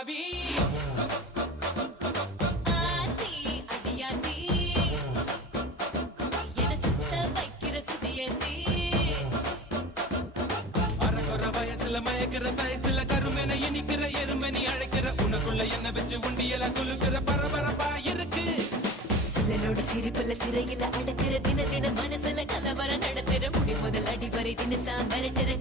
பாவி ஆத்தி அடியாத்தி என சுத்த வைக்கிற சுதியத்தி அறகுற வயசுல மயக்கிற சயசுல கருமென இனிக்கிற எருமணி அழைக்கிற உனக்குள்ள என்ன வச்சு உண்டியல குலுக்கிற பரபரப்பா இருக்கு சிலனோட சிரிப்புல சிறையில அடக்கிற தின தின மனசுல கலவரம் நடத்துற முடி முதல் அடிவரை தினசா மிரட்டுற